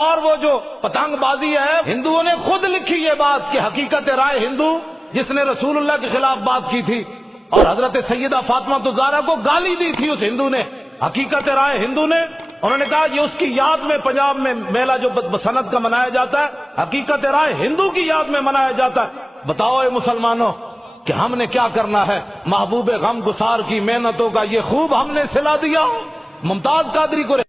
और वो जो पतंगबाजी है, हिंदुओं ने खुद लिखी ये बात कि हकीकत राय हिंदू जिसने रसूलुल्लाह के खिलाफ बात की थी और हजरत सैयदा फातिमा ज़हरा को गाली दी थी उस हिंदू ने, हकीकत राय हिंदू ने, उन्होंने कहा ये उसकी याद में पंजाब में मेला जो बसंत का मनाया जाता है, हकीकत राय हिंदू की याद में मनाया जाता है। बताओ ये मुसलमानों कि हमने क्या करना है? महबूब गम गुसार की मेहनतों का ये खूब हमने सिला दिया मुमताज कादरी को।